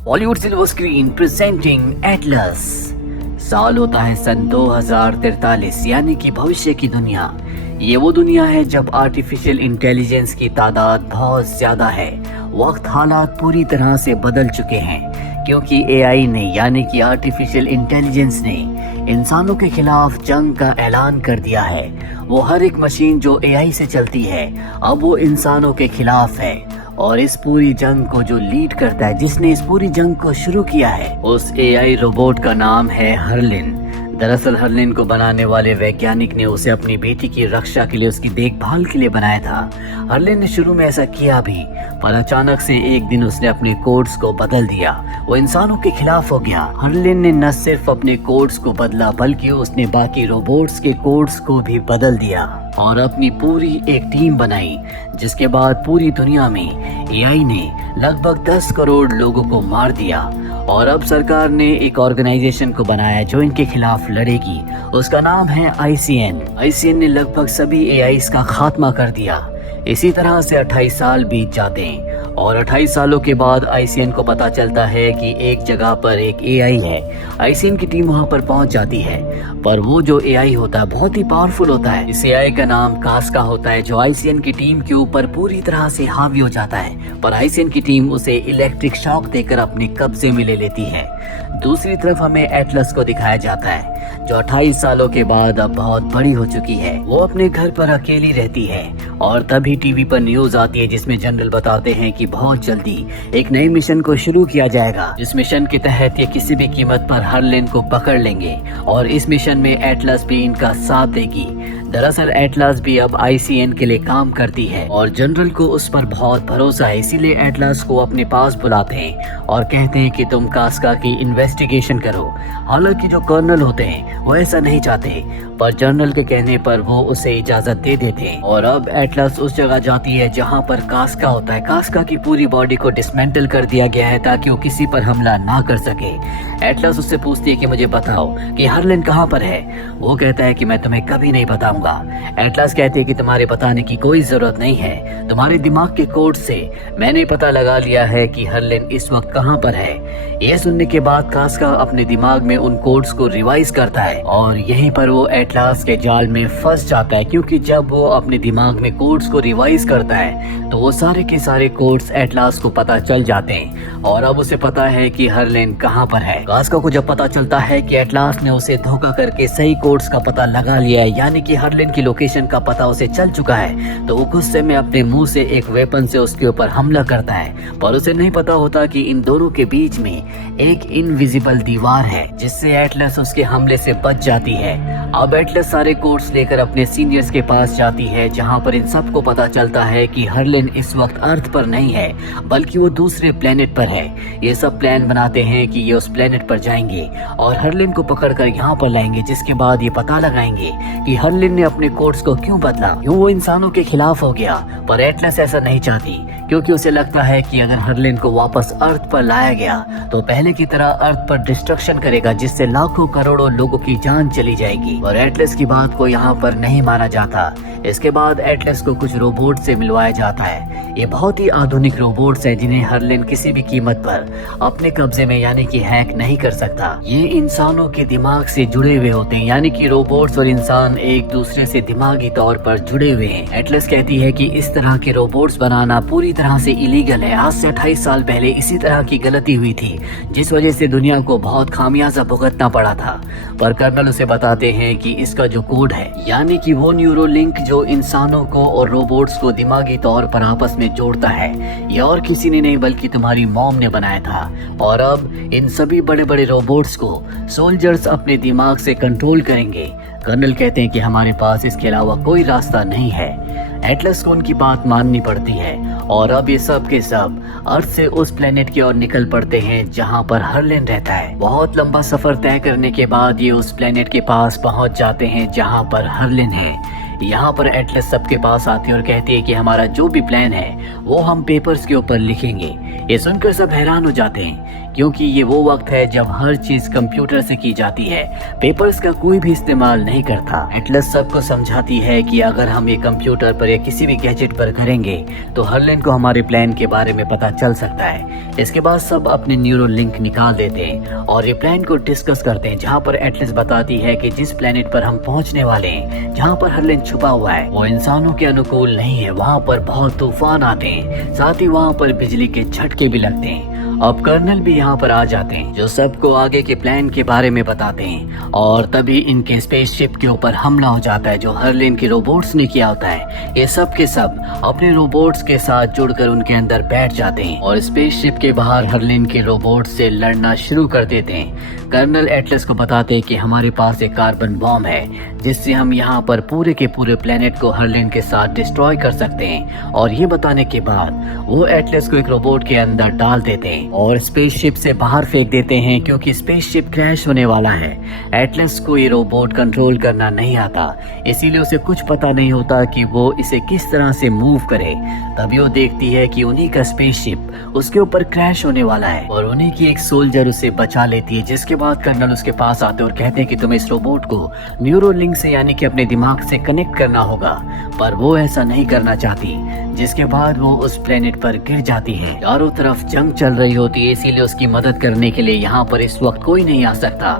Bollywood silver screen presenting Atlas. साल होता है सन 2043 यानी कि भविष्य की दुनिया। ये वो दुनिया है जब आर्टिफिशियल इंटेलिजेंस की तादाद बहुत ज्यादा है। वक्त हालात पूरी तरह से बदल चुके हैं क्योंकि एआई ने यानी कि आर्टिफिशियल इंटेलिजेंस ने इंसानों के खिलाफ जंग का ऐलान कर दिया है। वो हर एक मशीन जो एआई से चलती है अब वो इंसानों के खिलाफ है। और इस पूरी जंग को जो लीड करता है, जिसने इस पूरी जंग को शुरू किया है, उस एआई रोबोट का नाम है हर्लिन। दरअसल हर्लिन को बनाने वाले वैज्ञानिक ने उसे अपनी बेटी की रक्षा के लिए, उसकी देखभाल के लिए बनाया था। हर्लिन ने शुरू में ऐसा किया भी, पर अचानक से एक दिन उसने अपने कोड्स को बदल दिया। वो इंसानों के खिलाफ हो गया। हर्लिन ने न सिर्फ अपने कोड्स को बदला बल्कि उसने बाकी रोबोट्स के कोड्स को भी बदल दिया और अपनी पूरी एक टीम बनाई। जिसके बाद पूरी दुनिया में एआई ने लगभग 10 करोड़ लोगों को मार दिया। और अब सरकार ने एक ऑर्गेनाइजेशन को बनाया जो इनके खिलाफ लड़ेगी। उसका नाम है आईसीएन। आईसीएन ने लगभग सभी एआईस का खात्मा कर दिया। इसी तरह से 28 साल बीत जाते हैं और 28 सालों के बाद आईसीएन को पता चलता है कि एक जगह पर एक एआई है। आईसीएन की टीम वहां पर पहुंच जाती है, पर वो जो एआई होता है बहुत ही पावरफुल होता है। इस एआई का नाम कास्का होता है जो आईसीएन की टीम के ऊपर पूरी तरह से हावी हो जाता है। पर आईसीएन की टीम उसे इलेक्ट्रिक शॉक देकर अपने कब्जे में ले लेती है। दूसरी तरफ हमें एटलस को दिखाया जाता है जो 28 सालों के बाद अब बहुत बड़ी हो चुकी है। वो अपने घर पर अकेली रहती है और तभी टीवी पर न्यूज आती है जिसमें जनरल बताते हैं कि बहुत जल्दी एक नई मिशन को शुरू किया जाएगा। इस मिशन के तहत ये किसी भी कीमत पर हर्लिन को पकड़ लेंगे और इस मिशन में एटलस भी इनका साथ देगी। दरअसल एटलस भी अब आईसीएन के लिए काम करती है और जनरल को उस पर बहुत भरोसा है, इसीलिए एटलस को अपने पास बुलाते हैं और कहते हैं कि तुम कास्का की इन्वेस्टिगेशन करो। हालांकि जो कर्नल होते हैं वो ऐसा नहीं चाहते, पर जनरल के कहने पर वो उसे इजाजत दे देते हैं। और अब एटलस उस जगह जाती है जहाँ पर कास्का होता है। कास्का की पूरी बॉडी को डिसमेंटल कर दिया गया है ताकि वो किसी पर हमला ना कर सके। एटलस उससे पूछती है कि मुझे बताओ कि हर्लिन कहाँ पर है। वो कहता है कि मैं तुम्हें कभी नहीं बताऊंगा। एटलस कहती है कि तुम्हारे बताने की कोई जरूरत नहीं है, तुम्हारे दिमाग के कोड से मैंने पता लगा लिया है कि हर्लिन इस वक्त कहाँ पर है। ये सुनने के बाद कास्का अपने दिमाग में उन कोड्स को रिवाइज करता है और यहीं पर वो एटलस के जाल में फंस जाता है, क्योंकि जब वो अपने दिमाग में कोड्स को रिवाइज करता है तो वो सारे के सारे कोड्स एटलस को पता चल जाते हैं और अब उसे पता है कि हर्लिन कहाँ पर है। कास्का को जब पता चलता है कि एटलस ने उसे धोखा करके सही कोड्स का पता लगा लिया है, यानी कि हर्लिन की लोकेशन का पता उसे चल चुका है, तो वो गुस्से में अपने मुंह से एक वेपन से उसके ऊपर हमला करता है। पर उसे नहीं पता होता कि इन दोनों के बीच में एक इनविजिबल दीवार है जिससे एटलस उसके हमले से बच जाती है। अब एटलस सारे कोड्स लेकर अपने सीनियर्स के पास जाती है जहां पर इन सबको पता चलता है कि हर्लिन इस वक्त अर्थ पर नहीं है बल्कि वो दूसरे प्लेनेट पर है। ये सब प्लान बनाते हैं कि ये उस प्लेनेट पर जाएंगे और हर्लिन को पकड़कर यहाँ पर लाएंगे, जिसके बाद ये पता लगाएंगे कि हर्लिन ने अपने कोड्स को क्यों बदला, क्यों वो इंसानों के खिलाफ हो गया। पर एटलस ऐसा नहीं चाहती क्योंकि उसे लगता है कि अगर हर्लिन को वापस अर्थ पर लाया गया तो पहले की तरह अर्थ पर डिस्ट्रक्शन करेगा जिससे लाखों करोड़ों लोगों की जान चली जाएगी। और एटलस की बात को यहाँ पर नहीं माना जाता। इसके बाद एटलस को कुछ रोबोट से मिलवाया जाता है। ये बहुत ही आधुनिक रोबोट्स हैं जिन्हें हर्लिन किसी भी कीमत पर अपने कब्जे में यानी कि हैक नहीं कर सकता। ये इंसानों के दिमाग से जुड़े हुए होते हैं, यानी कि रोबोट्स और इंसान एक दूसरे से दिमागी तौर पर जुड़े हुए हैं। एटलस कहती है कि इस तरह के रोबोट्स बनाना पूरी तरह से इलीगल है। आज से 28 साल पहले इसी तरह की गलती हुई थी जिस वजह से दुनिया को बहुत खामियाजा भुगतना पड़ा था। पर कर्नल उसे बताते हैं कि इसका जो कोड है, यानी कि वो न्यूरो लिंक जो इंसानों को और रोबोट्स को दिमागी तौर पर आपस में जोड़ता है, ये और किसी ने नहीं बल्कि तुम्हारी मॉम ने बनाया था। और अब इन सभी बड़े बड़े रोबोट्स को सोल्जर्स अपने दिमाग से कंट्रोल करेंगे। कर्नल कहते हैं कि हमारे पास इसके अलावा कोई रास्ता नहीं है। एटलस को उनकी बात माननी पड़ती है और अब ये सब के सब अर्थ से उस प्लेनेट की ओर निकल पड़ते हैं जहां पर हर्लिन रहता है। बहुत लंबा सफर तय करने के बाद ये उस प्लेनेट के पास पहुंच जाते हैं जहां पर हर्लिन है। यहाँ पर एटलस सबके पास आती है और कहती है कि हमारा जो भी प्लान है वो हम पेपर्स के ऊपर लिखेंगे। ये सुनकर सब हैरान हो जाते हैं क्योंकि ये वो वक्त है जब हर चीज कंप्यूटर से की जाती है, पेपर्स का कोई भी इस्तेमाल नहीं करता। एटलस सबको समझाती है कि अगर हम ये कंप्यूटर पर या किसी भी गैजेट पर करेंगे तो हर्लिन को हमारे प्लान के बारे में पता चल सकता है। इसके बाद सब अपने न्यूरो लिंक निकाल देते हैं और ये प्लान को डिस्कस करते हैं, जहाँ पर एटलस बताती है कि जिस प्लेनेट पर हम पहुंचने वाले हैं, जहाँ पर हर्लिन छुपा हुआ है, वो इंसानों के अनुकूल नहीं है। वहाँ पर बहुत तूफान आते हैं, साथ ही वहाँ पर बिजली के झटके भी लगते हैं। अब कर्नल भी यहाँ पर आ जाते हैं, जो सबको आगे के प्लान के बारे में बताते हैं और तभी इनके स्पेसशिप के ऊपर हमला हो जाता है जो हर्लिन के रोबोट्स ने किया होता है। ये सब के सब अपने रोबोट्स के साथ जुड़कर उनके अंदर बैठ जाते हैं और स्पेसशिप के बाहर हर्लिन के रोबोट्स से लड़ना शुरू कर देते हैं। कर्नल एटलस को बताते हैं कि हमारे पास एक कार्बन बॉम्ब है जिससे हम यहाँ पर पूरे के पूरे प्लेनेट को हर्लिन के साथ डिस्ट्रॉय कर सकते हैं। और ये बताने के बाद वो एटलस को एक रोबोट के अंदर डाल देते हैं और स्पेसशिप से बाहर फेंक देते हैं क्योंकि स्पेसशिप क्रैश होने वाला है। एटलस को ये रोबोट कंट्रोल करना नहीं आता, इसीलिए उसे कुछ पता नहीं होता कि वो इसे किस तरह से मूव करे। तभी वो देखती है कि उन्हीं का स्पेसशिप उसके ऊपर क्रैश होने वाला है और उन्हीं की एक सोल्जर उसे बचा लेती है। जिसके बाद कर्नल उसके पास आते और कहते हैं कि तुम्हें इस रोबोट को न्यूरो लिंक से यानी कि अपने दिमाग से कनेक्ट करना होगा, पर वो ऐसा नहीं करना चाहती। जिसके बाद वो उस प्लेनेट पर गिर जाती है। चारों तरफ जंग चल रही होती है, इसीलिए उसकी मदद करने के लिए यहाँ पर इस वक्त कोई नहीं आ सकता।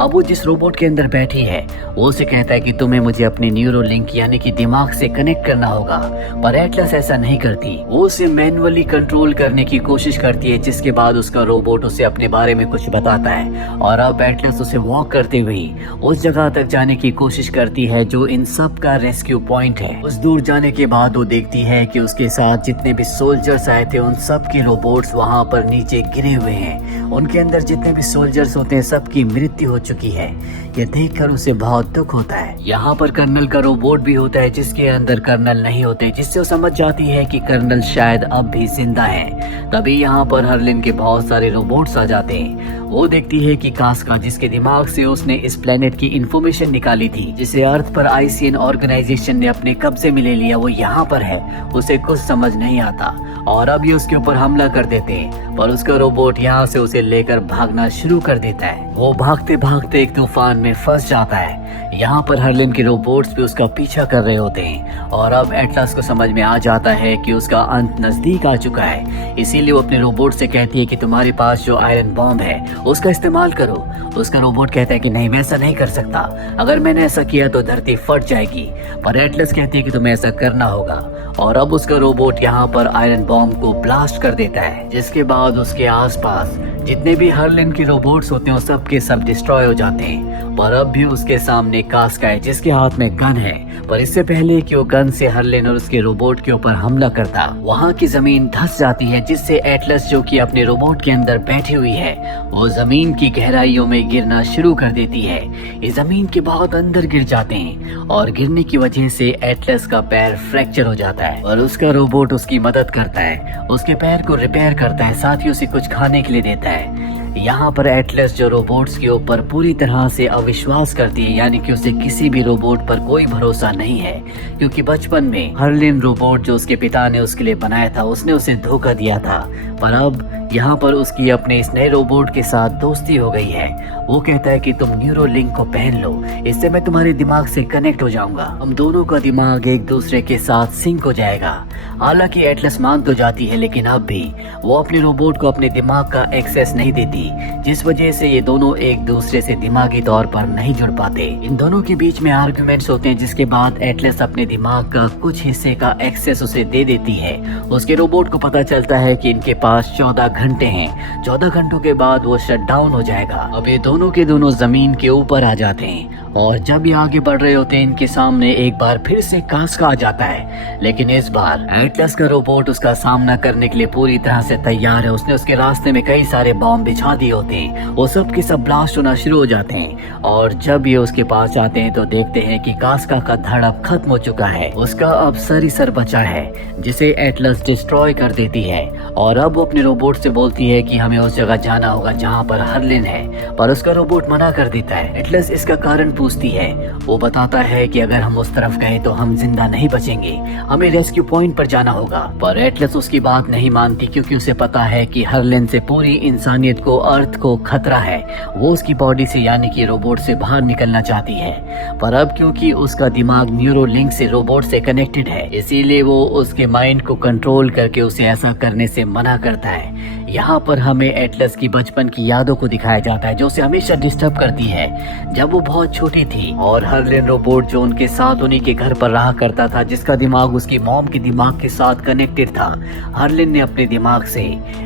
अब वो जिस रोबोट के अंदर बैठी है वो उसे कहता है कि तुम्हें मुझे अपने न्यूरो लिंक यानी कि दिमाग से कनेक्ट करना होगा, पर एटलस ऐसा नहीं करती। वो उसे मैन्युअली कंट्रोल करने की कोशिश करती है। जिसके बाद उसका रोबोट उसे अपने बारे में कुछ बताता है और अब एटलस उसे वॉक करते हुए उस जगह तक जाने की कोशिश करती है जो इन सब का रेस्क्यू पॉइंट है। उस दूर जाने के बाद वो देखती है कि उसके साथ जितने भी सोल्जर्स आए थे उन सब के रोबोट्स वहाँ पर नीचे गिरे हुए हैं। उनके अंदर जितने भी सोल्जर्स होते हैं सबकी मृत्यु हो चुकी है। ये देखकर उसे बहुत दुख होता है। यहाँ पर कर्नल का रोबोट भी होता है जिसके अंदर कर्नल नहीं होते, जिससे वो समझ जाती है कि कर्नल शायद अब भी जिंदा है। तभी यहाँ पर हर्लिन के बहुत सारे रोबोट्स आ जाते हैं। वो देखती है कि कास्का, जिसके दिमाग से उसने इस प्लेनेट की इंफॉर्मेशन निकाली थी, जिसे अर्थ पर आईसीएन ऑर्गेनाइजेशन ने अपने कब्जे में ले लिया, वो यहाँ पर है। उसे कुछ समझ नहीं आता और अब ये उसके ऊपर हमला कर देते हैं, पर उसका रोबोट यहाँ से उसे लेकर भागना शुरू कर देता है। वो भागते भागते एक तूफान में फंस जाता है। यहाँ पर हर्लिन के रोबोट्स भी उसका पीछा कर रहे होते हैं और अब एटलस को समझ में आ जाता है कि उसका अंत नजदीक आ चुका है। इसीलिए वो अपने रोबोट से कहती है कि तुम्हारे पास जो आयरन बॉम्ब है उसका इस्तेमाल करो। उसका रोबोट कहता है कि नहीं, मैं ऐसा नहीं कर सकता, अगर मैंने ऐसा किया तो धरती फट जाएगी। पर एटलस कहती है कि तुम्हें ऐसा करना होगा और अब उसका रोबोट यहाँ पर आयरन बॉम्ब को ब्लास्ट कर देता है। जिसके बाद उसके आसपास जितने भी हर्लिन के रोबोट्स होते हैं वो सब के सब डिस्ट्रॉय हो जाते हैं। पर अब भी उसके सामने कास्का है जिसके हाथ में गन है, पर इससे पहले कि वो गन से हर्लिन और उसके रोबोट के ऊपर हमला करता, वहाँ की जमीन धंस जाती है, जिससे एटलस जो कि अपने रोबोट के अंदर बैठी हुई है वो जमीन की गहराइयों में गिरना शुरू कर देती है। ये जमीन के बहुत अंदर गिर जाते हैं और गिरने की वजह से एटलस का पैर फ्रैक्चर हो जाता है और उसका रोबोट उसकी मदद करता है, उसके पैर को रिपेयर करता है, साथ ही उसे कुछ खाने के लिए देता है। यहाँ पर एटलस जो रोबोट्स के ऊपर पूरी तरह से अविश्वास करती है, यानी कि उसे किसी भी रोबोट पर कोई भरोसा नहीं है, क्योंकि बचपन में हर्लिन रोबोट जो उसके पिता ने उसके लिए बनाया था उसने उसे धोखा दिया था। पर अब यहाँ पर उसकी अपने इस नए रोबोट के साथ दोस्ती हो गई है। वो कहता है कि तुम न्यूरो लिंक को पहन लो, इससे मैं तुम्हारे दिमाग से कनेक्ट हो जाऊंगा, हम दोनों का दिमाग एक दूसरे के साथ सिंक हो जाएगा। हालांकि एटलस मान तो जाती है, लेकिन अब भी वो अपने रोबोट को अपने दिमाग का एक्सेस नहीं देती, जिस वजह से ये दोनों एक दूसरे से दिमागी तौर पर नहीं जुड़ पाते। इन दोनों के बीच में आर्गुमेंट्स होते हैं, जिसके बाद एटलस अपने दिमाग का कुछ हिस्से का एक्सेस उसे दे देती है। उसके रोबोट को पता चलता है कि इनके पास 14 घंटे हैं, 14 घंटों के बाद वो शट डाउन हो जाएगा। अब ये दोनों के दोनों जमीन के ऊपर आ जाते हैं और जब ये आगे बढ़ रहे होते हैं इनके सामने एक बार फिर से कास्का आ जाता है, लेकिन इस बार एटलस का रोबोट उसका सामना करने के लिए पूरी तरह से तैयार है। उसने उसके रास्ते में कई सारे बॉम्ब बिछा दिए होते हैं, वो सब के सब ब्लास्ट होना शुरू हो जाते हैं और जब ये उसके पास जाते हैं तो देखते हैं कि कास्का का धड़ अब खत्म हो चुका है। उसका अब सर ही सर बचा है, जिसे एटलस डिस्ट्रॉय कर देती है और अब वो अपने रोबोट से उसे बोलती है कि हमें उस जगह जाना होगा जहाँ पर हर्लिन है, पर उसका रोबोट मना कर देता है। एटलस इसका कारण पूछती है। वो बताता है कि अगर हम उस तरफ गए तो हम जिंदा नहीं बचेंगे, हमें रेस्क्यू पॉइंट पर जाना होगा। पर एटलस उसकी बात नहीं मानती क्योंकि उसे पता है कि हर्लिन से पूरी इंसानियत को, अर्थ को खतरा है। वो उसकी बॉडी से यानी कि रोबोट से बाहर निकलना चाहती है, पर अब क्योंकि उसका दिमाग न्यूरोलिंक से रोबोट से कनेक्टेड है, इसीलिए वो उसके माइंड को कंट्रोल करके उसे ऐसा करने से मना करता है। यहाँ पर हमें एटलस की बचपन की यादों को दिखाया जाता है जो उसे हमेशा डिस्टर्ब करती है जब वो बहुत छोटी थी। और हर्लिन रोबोट जो उनके साथ उन्हीं के घर पर रहा करता था, जिसका दिमाग उसकी मॉम के दिमाग के साथ कनेक्टेड था, हर्लिन ने अपने दिमाग से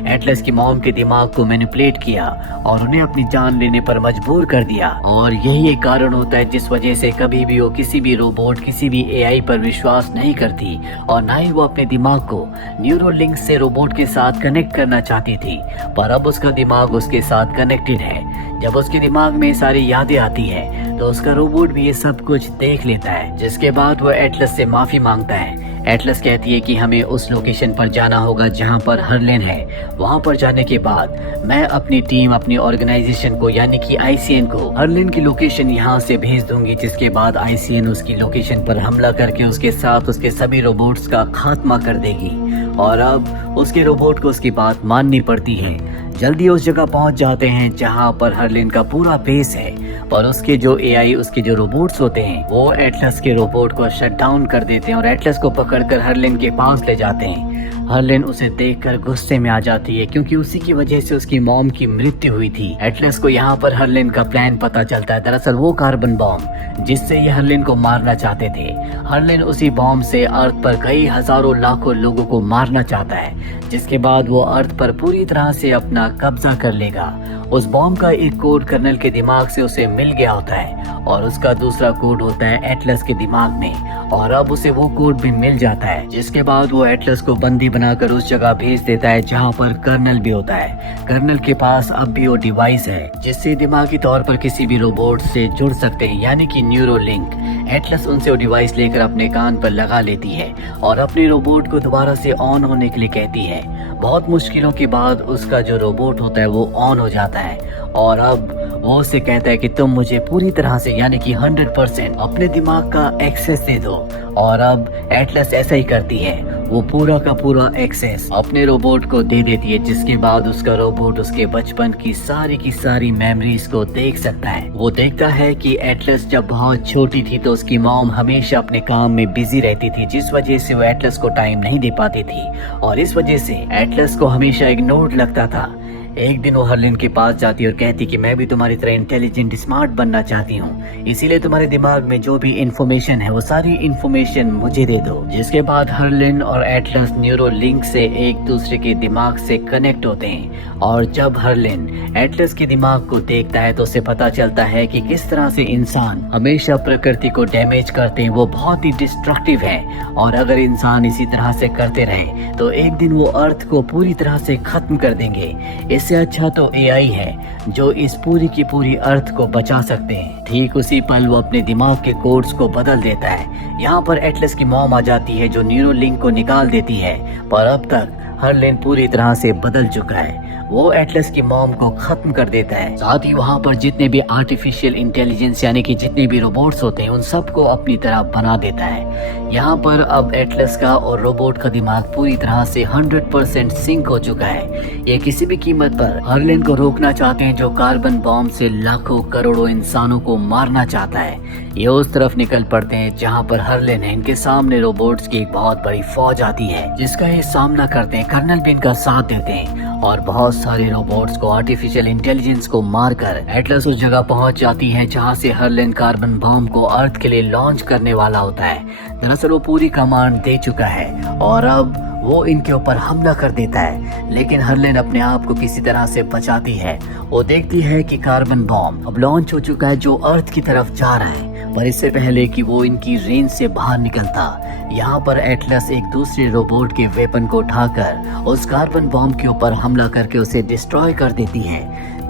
एटलस की मॉम के दिमाग को मैनिपुलेट किया और उन्हें अपनी जान लेने पर मजबूर कर दिया। और यही एक कारण होता है जिस वजह से कभी भी वो किसी भी रोबोट, किसी भी एआई पर विश्वास नहीं करती और ना ही वो अपने दिमाग को न्यूरोलिंक से रोबोट के साथ कनेक्ट करना चाहती थी। पर अब उसका दिमाग उसके साथ कनेक्टेड है। जब उसके दिमाग में सारी यादें आती है तो उसका रोबोट भी ये सब कुछ देख लेता है, जिसके बाद वो एटलस से माफी मांगता है। एटलस कहती है कि हमें उस लोकेशन पर जाना होगा जहां पर हर्लिन है। वहां पर जाने के बाद मैं अपनी टीम, अपनी ऑर्गेनाइजेशन को यानी कि आईसीएन को हर्लिन की लोकेशन यहां से भेज दूंगी, जिसके बाद आईसीएन उसकी लोकेशन पर हमला करके उसके साथ उसके सभी रोबोट्स का खात्मा कर देगी। और अब उसके रोबोट को उसकी बात माननी पड़ती है। जल्दी उस जगह पहुंच जाते हैं जहां पर हर्लिन का पूरा बेस है, पर उसके जो एआई, उसके जो रोबोट्स होते हैं, वो एटलस के रोबोट को शट डाउन कर देते हैं और एटलस को पकड़कर हर्लिन के पास ले जाते हैं। हर्लिन उसे देखकर गुस्से में आ जाती है क्योंकि उसी की वजह से उसकी मॉम की मृत्यु हुई थी। एटलस को यहाँ पर हर्लिन का प्लान पता चलता है। दरअसल वो कार्बन बॉम्ब जिससे ये हर्लिन को मारना चाहते थे, हर्लिन उसी बॉम्ब से अर्थ पर कई हजारों लाखों लोगों को मारना चाहता है, जिसके बाद वो अर्थ पर पूरी तरह से अपना कब्जा कर लेगा। उस बॉम्ब का एक कोड कर्नल के दिमाग से उसे मिल गया होता है और उसका दूसरा कोड होता है एटलस के दिमाग में, और अब उसे वो कोड भी मिल जाता है, जिसके बाद वो एटलस को बंदी बनाकर उस जगह भेज देता है जहाँ पर कर्नल भी होता है। कर्नल के पास अब भी वो डिवाइस है जिससे दिमागी तौर पर किसी भी रोबोट से जुड़ सकते हैं, यानी कि न्यूरोलिंक। एटलस उनसे वो डिवाइस लेकर अपने कान पर लगा लेती है और अपने रोबोट को दोबारा से ऑन होने के लिए कहती है। बहुत मुश्किलों के बाद उसका जो रोबोट होता है वो ऑन हो जाता है और अब वो उसे कहता है कि तुम मुझे पूरी तरह से यानी कि 100% अपने दिमाग का एक्सेस दे दो। और अब एटलस ऐसा ही करती है, वो पूरा का पूरा एक्सेस अपने रोबोट को दे देती है, जिसके बाद उसका रोबोट उसके बचपन की सारी मेमोरीज को देख सकता है। वो देखता है कि एटलस जब बहुत छोटी थी तो उसकी मॉम हमेशा अपने काम में बिजी रहती थी, जिस वजह से वो एटलस को टाइम नहीं दे पाती थी और इस वजह से एटलस को हमेशा इग्नोर लगता था। एक दिन वो हर्लिन के पास जाती और कहती कि मैं भी तुम्हारी तरह इंटेलिजेंट, स्मार्ट बनना चाहती हूँ, इसीलिए तुम्हारे दिमाग में जो भी इंफॉर्मेशन है वो सारी इंफॉर्मेशन मुझे दे दो। जिसके बाद हर्लिन और एटलस न्यूरोलिंक से एक दूसरे के दिमाग से कनेक्ट होते हैं और जब हर्लिन एटलस के दिमाग को देखता है तो उसे पता चलता है कि किस तरह से इंसान हमेशा प्रकृति को डैमेज करते हैं, वो बहुत ही डिस्ट्रक्टिव है और अगर इंसान इसी तरह से करते रहे तो एक दिन वो अर्थ को पूरी तरह से खत्म कर देंगे। इससे अच्छा तो एआई है जो इस पूरी की पूरी अर्थ को बचा सकते हैं। ठीक उसी पल वो अपने दिमाग के कोड्स को बदल देता है। यहाँ पर एटलस की मॉम आ जाती है जो न्यूरोलिंक को निकाल देती है, पर अब तक हर्लिन पूरी तरह से बदल चुका है। वो एटलस की मॉम को खत्म कर देता है। साथ ही वहाँ पर जितने भी आर्टिफिशियल इंटेलिजेंस यानी कि जितने भी रोबोट्स होते हैं उन सबको अपनी तरह बना देता है। यहाँ पर अब एटलस का और रोबोट का दिमाग पूरी तरह से 100% सिंक हो चुका है। ये किसी भी कीमत पर हर्लिन को रोकना चाहते हैं जो कार्बन बॉम्ब से लाखों करोड़ों इंसानों को मारना चाहता है। ये उस तरफ निकल पड़ते हैं जहाँ पर हर्लिन है। इनके सामने रोबोट्स की एक बहुत बड़ी फौज आती है जिसका ये सामना करते हैं। कर्नल भी इनका साथ देते हैं और बहुत सारे रोबोट्स को, आर्टिफिशियल इंटेलिजेंस को मारकर एटलस उस जगह पहुंच जाती है जहां से हर्लिन कार्बन बॉम्ब को अर्थ के लिए लॉन्च करने वाला होता है। दरअसल वो पूरी कमांड दे चुका है और अब वो इनके ऊपर हमला कर देता है, लेकिन हर्लिन अपने आप को किसी तरह से बचाती है। वो देखती है कि कार्बन बॉम्ब अब लॉन्च हो चुका है जो अर्थ की तरफ जा रहा है, पर इससे पहले कि वो इनकी रेंज से बाहर निकलता, यहाँ पर एटलस एक दूसरे रोबोट के वेपन को उठाकर उस कार्बन बॉम्ब के ऊपर हमला करके उसे डिस्ट्रॉय कर देती है।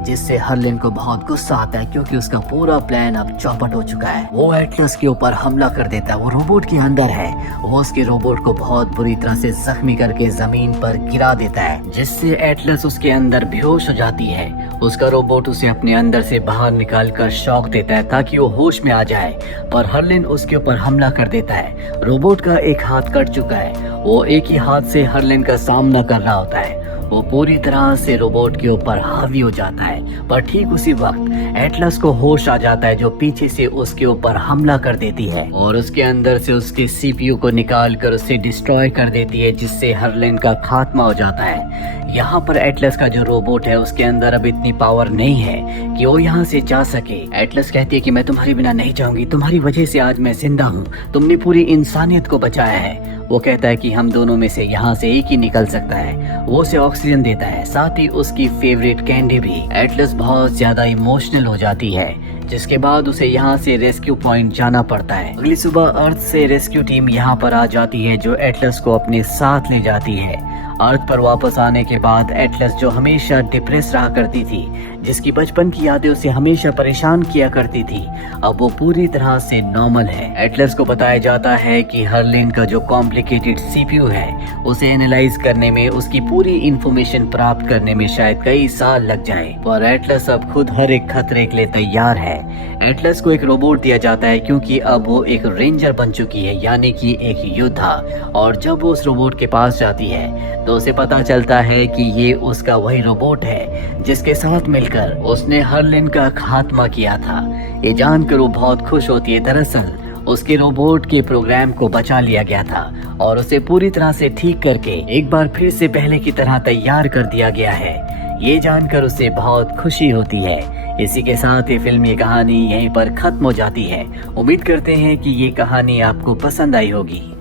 जिससे हर्लिन को बहुत गुस्सा आता है क्योंकि उसका पूरा प्लान अब चौपट हो चुका है। वो एटलस के ऊपर हमला कर देता है। वो रोबोट के अंदर है। वो उसके रोबोट को बहुत बुरी तरह से जख्मी करके जमीन पर गिरा देता है, जिससे एटलस उसके अंदर बेहोश हो जाती है। उसका रोबोट उसे अपने अंदर से बाहर निकालकर शॉक देता है ताकि वो होश में आ जाए, पर हर्लिन उसके ऊपर हमला कर देता है। रोबोट का एक हाथ कट चुका है। वो एक ही हाथ से हर्लिन का सामना कर रहा होता है। वो पूरी तरह से रोबोट के ऊपर हावी हो जाता है, पर ठीक उसी वक्त एटलस को होश आ जाता है, जो पीछे से उसके ऊपर हमला कर देती है और उसके अंदर से उसके सीपीयू को निकाल कर उसे डिस्ट्रॉय कर देती है, जिससे हर्लिन का खात्मा हो जाता है। यहाँ पर एटलस का जो रोबोट है उसके अंदर अब इतनी पावर नहीं है कि वो यहाँ से जा सके। एटलस कहती है कि मैं तुम्हारे बिना नहीं जाऊंगी, तुम्हारी वजह से आज मैं जिंदा हूँ, तुमने पूरी इंसानियत को बचाया है। वो कहता है कि हम दोनों में से यहाँ से एक ही निकल सकता है। वो उसे ऑक्सीजन देता है, साथ ही उसकी फेवरेट कैंडी भी। एटलस बहुत ज्यादा इमोशनल हो जाती है, जिसके बाद उसे यहाँ से रेस्क्यू पॉइंट जाना पड़ता है। अगली सुबह अर्थ से रेस्क्यू टीम यहाँ पर आ जाती है, जो एटलस को अपने साथ ले जाती है। अर्थ पर वापस आने के बाद एटलस, जो हमेशा डिप्रेस रहा करती थी, जिसकी बचपन की यादें उसे हमेशा परेशान किया करती थी, अब वो पूरी तरह से नॉर्मल है। एटलस को बताया जाता है कि हर्लिन का जो कॉम्प्लिकेटेड सीपीयू है उसे एनालाइज करने में, उसकी पूरी इंफॉर्मेशन प्राप्त करने में शायद कई साल लग जाए, पर एटलस अब खुद हर एक खतरे के लिए तैयार है। एटलस को एक रोबोट दिया जाता है क्योंकि अब वो एक रेंजर बन चुकी है, यानी कि एक योद्धा। और जब वो उस रोबोट के पास जाती है तो उसे पता चलता है कि ये उसका वही रोबोट है जिसके साथ मिलकर उसने हर्लिन का खात्मा किया था। ये जानकर वो बहुत खुश होती है। दरअसल उसके रोबोट के प्रोग्राम को बचा लिया गया था और उसे पूरी तरह से ठीक करके एक बार फिर से पहले की तरह तैयार कर दिया गया है। ये जानकर उसे बहुत खुशी होती है। इसी के साथ ये फिल्म, ये कहानी यहीं पर खत्म हो जाती है। उम्मीद करते हैं कि ये कहानी आपको पसंद आई होगी।